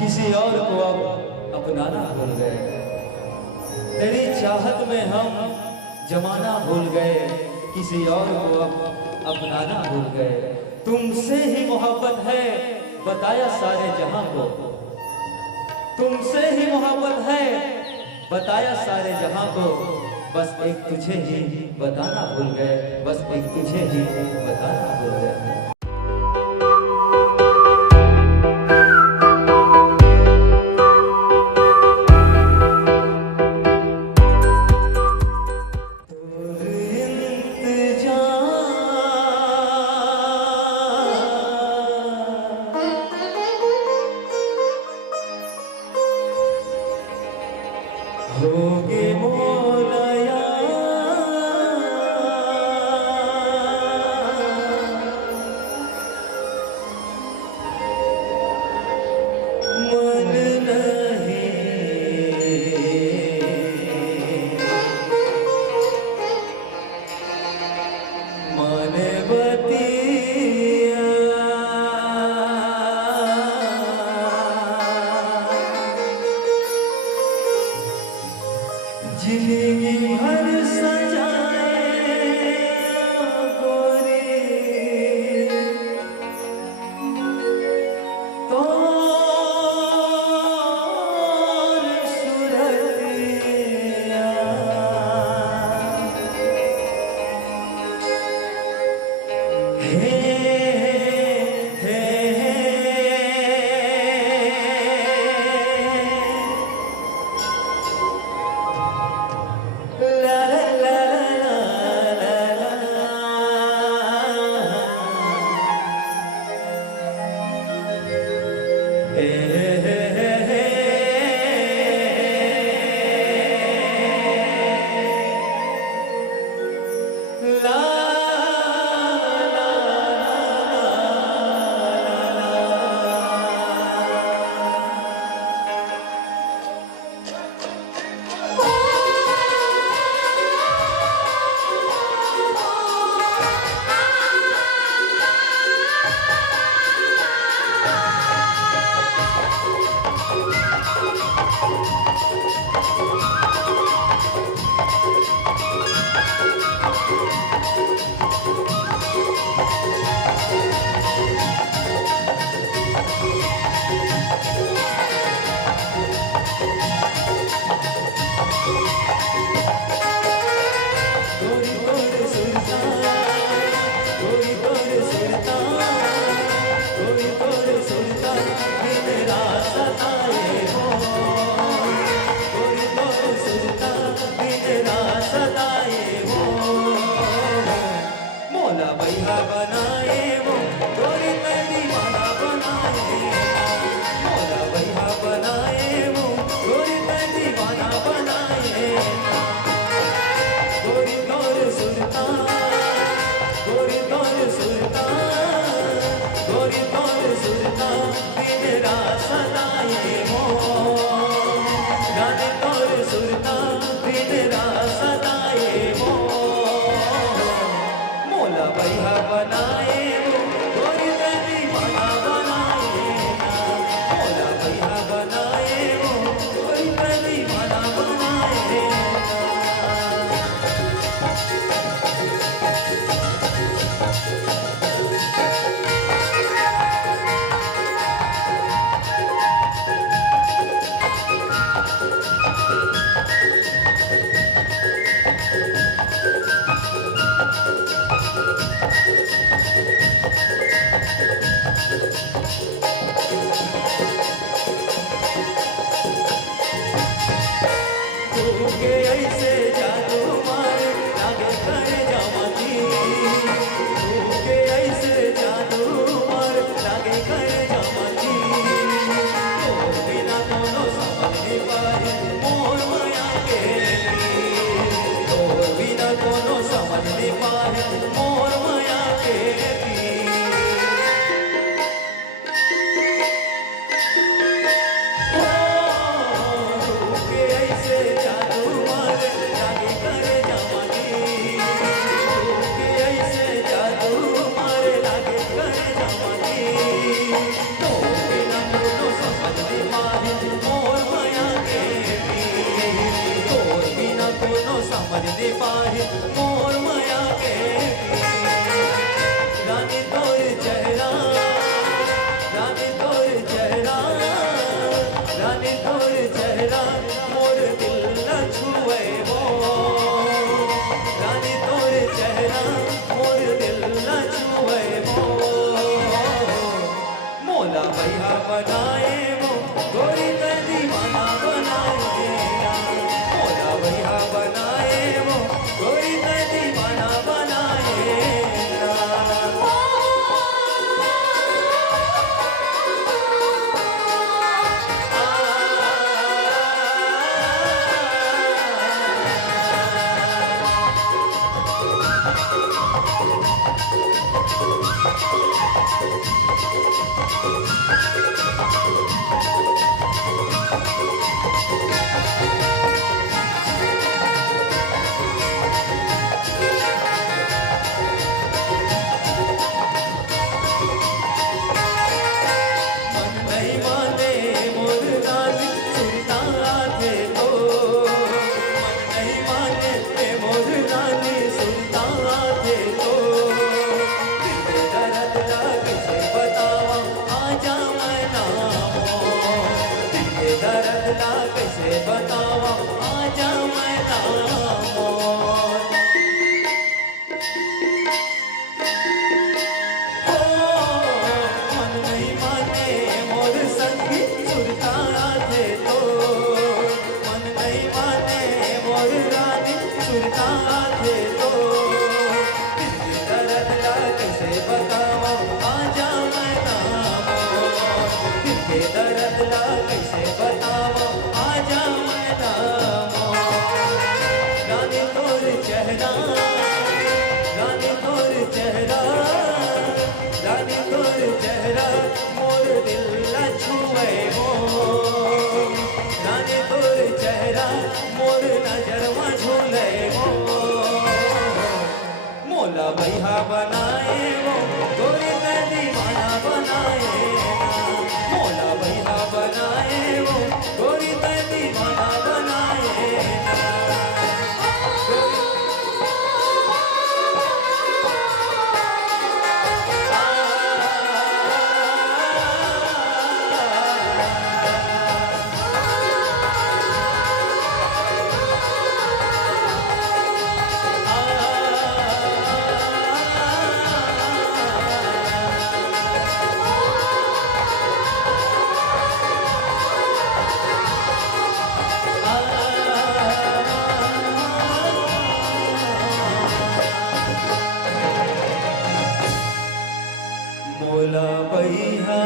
किसी और को अब अपनाना भूल गए। तेरी चाहत में हम जमाना भूल गए, किसी और को अब अपनाना भूल गए। तुमसे ही मोहब्बत है बताया सारे जहां को, तुमसे ही मोहब्बत है बताया सारे जहां को। बस एक तुझे ही बताना भूल गए, बस एक तुझे ही बताना भूल गए। होगे मोलया मन नहीं मन बतिया जिंदगी भर सजाए गोरी तो सुरतिया हे बनाए वो गोरी मैं दीवाना बनाए, मौला भैया बनाए वो गोरी मैं दीवाना बनाए। गोरी तोर सुल्तान, गोरी तोर सुल्तान, गोरी तोर सुल्तान दिन रात सदाए हो, जाने तोर सुल्तान दिन रात सदाए हो। मौला भैया बनाए वो गोरी मैं दीवाना बनाए, मौला भैया बनाए वो गोरी मैं दीवाना बनाए। भैया बनाए वो गोरी का दीवाना बनाए ना। मोला भैया बनाए वो गोरी का दीवाना बनाए ना। कैसे बतावा आजा मैं नामोर। हो मन नहीं माने मोर संगी सुरता थे तो। मन नहीं माने मोर रानी सुरता थे तो। दिल के दर्द ला कैसे बतावा आजा मैं नामोर। दिल के दर्द ला कैसे बतावा आजा मैं नामोर। रानी तोर चेहरा रानी तोर चेहरा रानी तोर चेहरा मोर दिल ला छुए हो। रानी तोर चेहरा मोर नजर में झूले हो। मोला भैया बनाए वो गोरी का दीवाना बनाए ना। मोला भैया बनाए वो गोरी का दीवाना बनाए ना। मोला भैया